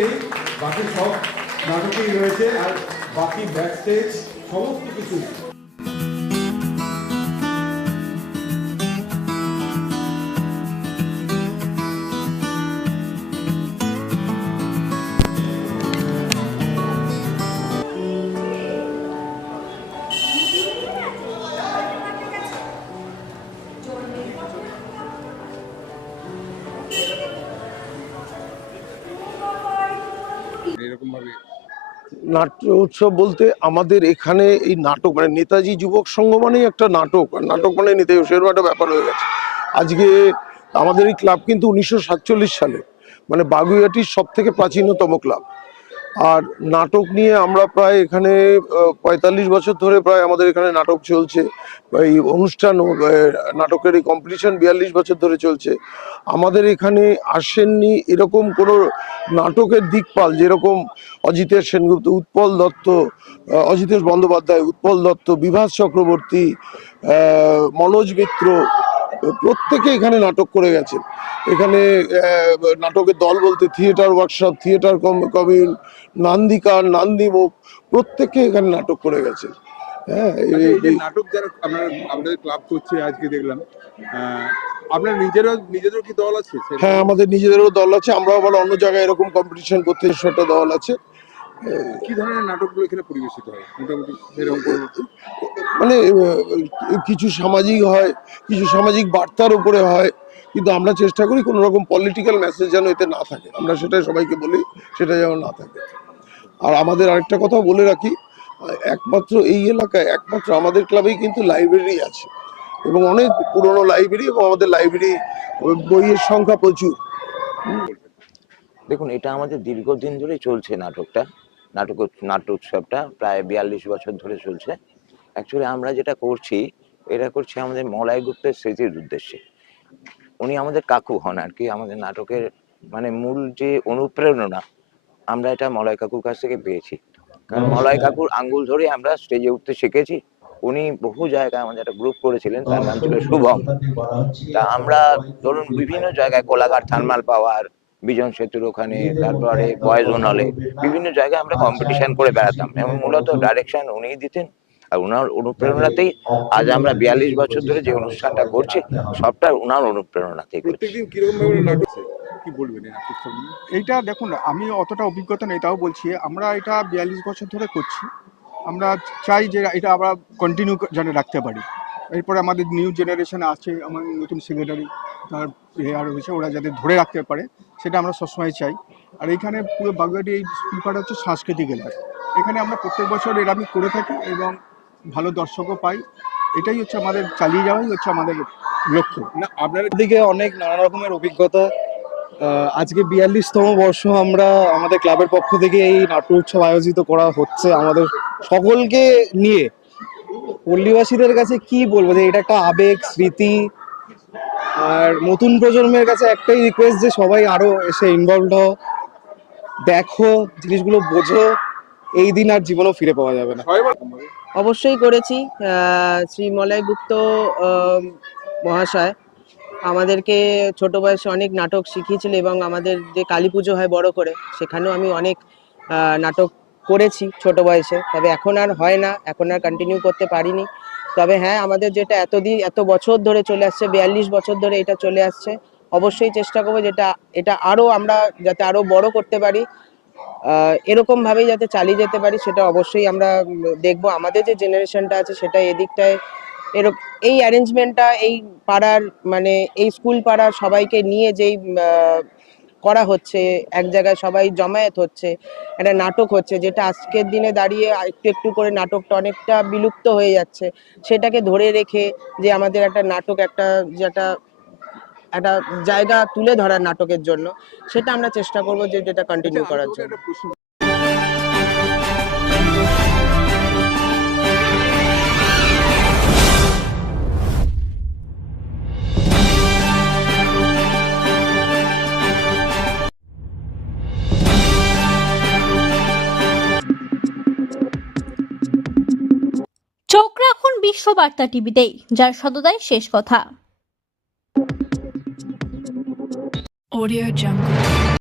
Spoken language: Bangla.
নেই, বাকি সব নাটকেই রয়েছে, আর বাকি ব্যাক স্টেজ সমস্ত কিছু। নাট্য উৎসব বলতে আমাদের এখানে এই নাটক মানে নেতাজি যুবক সংঘ মানেই একটা নাটক, আর নাটক মানে নেতাজি, সেরকম একটা ব্যাপার হয়ে গেছে আজকে। আমাদের এই ক্লাব কিন্তু 1947 সালে, মানে বাগুইআটির সব থেকে প্রাচীনতম ক্লাব। আর নাটক নিয়ে আমরা প্রায় এখানে 45 বছর ধরে প্রায় আমাদের এখানে নাটক চলছে। এই অনুষ্ঠান নাটকের এই কম্পিটিশন 42 বছর ধরে চলছে। আমাদের এখানে আসেননি এরকম কোনো নাটকের দিকপাল, যেরকম অজিতেশ সেনগুপ্ত, উৎপল দত্ত, অজিতেশ বন্দ্যোপাধ্যায়, উৎপল দত্ত, বিভাস চক্রবর্তী, মনোজ মিত্র, প্রত্যেকে এখানে নাটক করে গেছেন। এখানে নাটকের দল বলতে theatre workshop, theatre commune, Nandikar, Nandimukh, প্রত্যেকে এখানে নাটক করে গেছে। হ্যাঁ, এই নাটক যারা আপনাদের ক্লাব করছে আজকে দেখলাম, আপনার নিজেদেরও কি দল আছে? হ্যাঁ, আমাদের নিজেদেরও দল আছে। আমরা আবার অন্য জায়গায় এরকম কম্পিটিশন করতে একটা দল আছে। কি ধরনের নাটকগুলো এখানে পরিবেশিত হয় মোটামুটি? মানে কিছু সামাজিক হয়, কিছু সামাজিক বার্তার উপরে হয়, কিন্তু আমরা চেষ্টা করি কোনো রকম পলিটিক্যাল মেসেজ যেন এতে না থাকে, আমরা সেটাই সবাইকে বলি, সেটা যেন না থাকে। আর আমাদের আরেকটা কথা বলে রাখি, একমাত্র এই এলাকায় একমাত্র আমাদের ক্লাবেই কিন্তু লাইব্রেরি আছে, এবং অনেক পুরনো লাইব্রেরি, এবং আমাদের লাইব্রেরি বইয়ের সংখ্যা প্রচুর। দেখুন, এটা আমাদের দীর্ঘদিন ধরেই চলছে নাট্য উৎসবটা, প্রায় 42 বছর ধরে চলছে। অ্যাকচুয়ালি আমরা যেটা করছি, এটা করছি আমাদের মলয় গুপ্তের স্মৃতির উদ্দেশ্যে। উনি আমাদের কাকু হন আর কি। আমাদের নাটকের মানে মূল যে অনুপ্রেরণা আমরা এটা মলয় কাকুর কাছ থেকে পেয়েছি, কারণ মলয় কাকুর আঙ্গুল ধরে আমরা স্টেজে উঠতে শিখেছি। উনি বহু জায়গায় আমাদের একটা গ্রুপ করেছিলেন, তার নাম ছিল শুভম। তা আমরা ধরুন বিভিন্ন জায়গায় কোলাঘাট থার্মাল পাওয়ার, বিজন সেতুর ওখানে, তারপরে বয়েজন হলে, বিভিন্ন জায়গায় আমরা কম্পিটিশন করে বেড়াতাম, এবং মূলত ডাইরেকশন উনিই দিতেন। আর ওনার অনুপ্রেরণাতেই আজ আমরা 42 বছর ধরে যে অনুষ্ঠানটা করছি, সবটা ওনার অনুপ্রেরণাতেই। প্রত্যেকদিন কিরকম ভাবে নাটক কি বলবেন? এইটা দেখুন, আমি অতটা অভিজ্ঞতা নেই, তাও বলছি আমরা এটা 42 বছর ধরে করছি। আমরা চাই যে এটা আমরা কন্টিনিউ যেন রাখতে পারি। এরপরে আমাদের নিউ জেনারেশন আছে, আমাদের নতুন সেক্রেটারি তার আর হয়েছে, ওরা যাতে ধরে রাখতে পারে সেটা আমরা সবসময় চাই। আর এইখানে পুরো বাগুইআটি এই স্কুলপাড়া হচ্ছে সাংস্কৃতিক এলাকা। এখানে আমরা প্রত্যেক বছর এরকমই করে থাকি এবং ভালো দর্শকও পাই। এটাই হচ্ছে আমাদের, চালিয়ে যাওয়াই হচ্ছে আমাদের লক্ষ্য। না, আপনার দিকে অনেক নানা রকমের অভিজ্ঞতা। আজকে 42তম বর্ষ আমরা আমাদের ক্লাবের পক্ষ থেকে এই নাট্য উৎসব আয়োজিত করা হচ্ছে আমাদের সকলকে নিয়ে। পল্লীবাসীদের কাছে কি বলবো, যে এটা একটা আবেগ, স্মৃতি। আর নতুন প্রজন্মের কাছে একটাই রিকোয়েস্ট, যে সবাই আরো এসে ইনভলভড হও, দেখো, জিনিসগুলো বোঝো। এই দিন আর জীবনেও ফিরে পাওয়া যাবে না। অবশ্যই করেছি। শ্রী মলয় গুপ্ত মহাশয় আমাদেরকে ছোট বয়সে অনেক নাটক শিখিয়েছিল, এবং আমাদের যে কালী পুজো হয় বড় করে, সেখানেও আমি অনেক নাটক করেছি ছোট বয়সে। তবে এখন আর হয় না, এখন আর কন্টিনিউ করতে পারিনি। তবে হ্যাঁ, আমাদের যেটা এত বছর ধরে চলে আসছে, 42 বছর ধরে এটা চলে আসছে, অবশ্যই চেষ্টা করবো এটা আরো আমরা যাতে আরো বড় করতে পারি, এরকম ভাবেই যাতে চালিয়ে যেতে পারি, সেটা অবশ্যই আমরা দেখবো। আমাদের যে জেনারেশনটা আছে সেটা এদিকটায় এই অ্যারেঞ্জমেন্টটা এই পাড়ার মানে এই স্কুল পাড়ার সবাইকে নিয়ে যেই করা হচ্ছে, এক জায়গায় সবাই জমায়েত হচ্ছে, একটা নাটক হচ্ছে, যেটা আজকের দিনে দাঁড়িয়ে একটু একটু করে নাটকটা অনেকটা বিলুপ্ত হয়ে যাচ্ছে, সেটাকে ধরে রেখে যে আমাদের একটা নাটক একটা জায়গা তুলে ধরার নাটকের জন্য, সেটা আমরা চেষ্টা করবো যে যেটা কন্টিনিউ করার জন্য। চোখ রাখুন বিশ্ববার্তা টিভিতেই, যার সততাই শেষ কথা। Audio Jungle।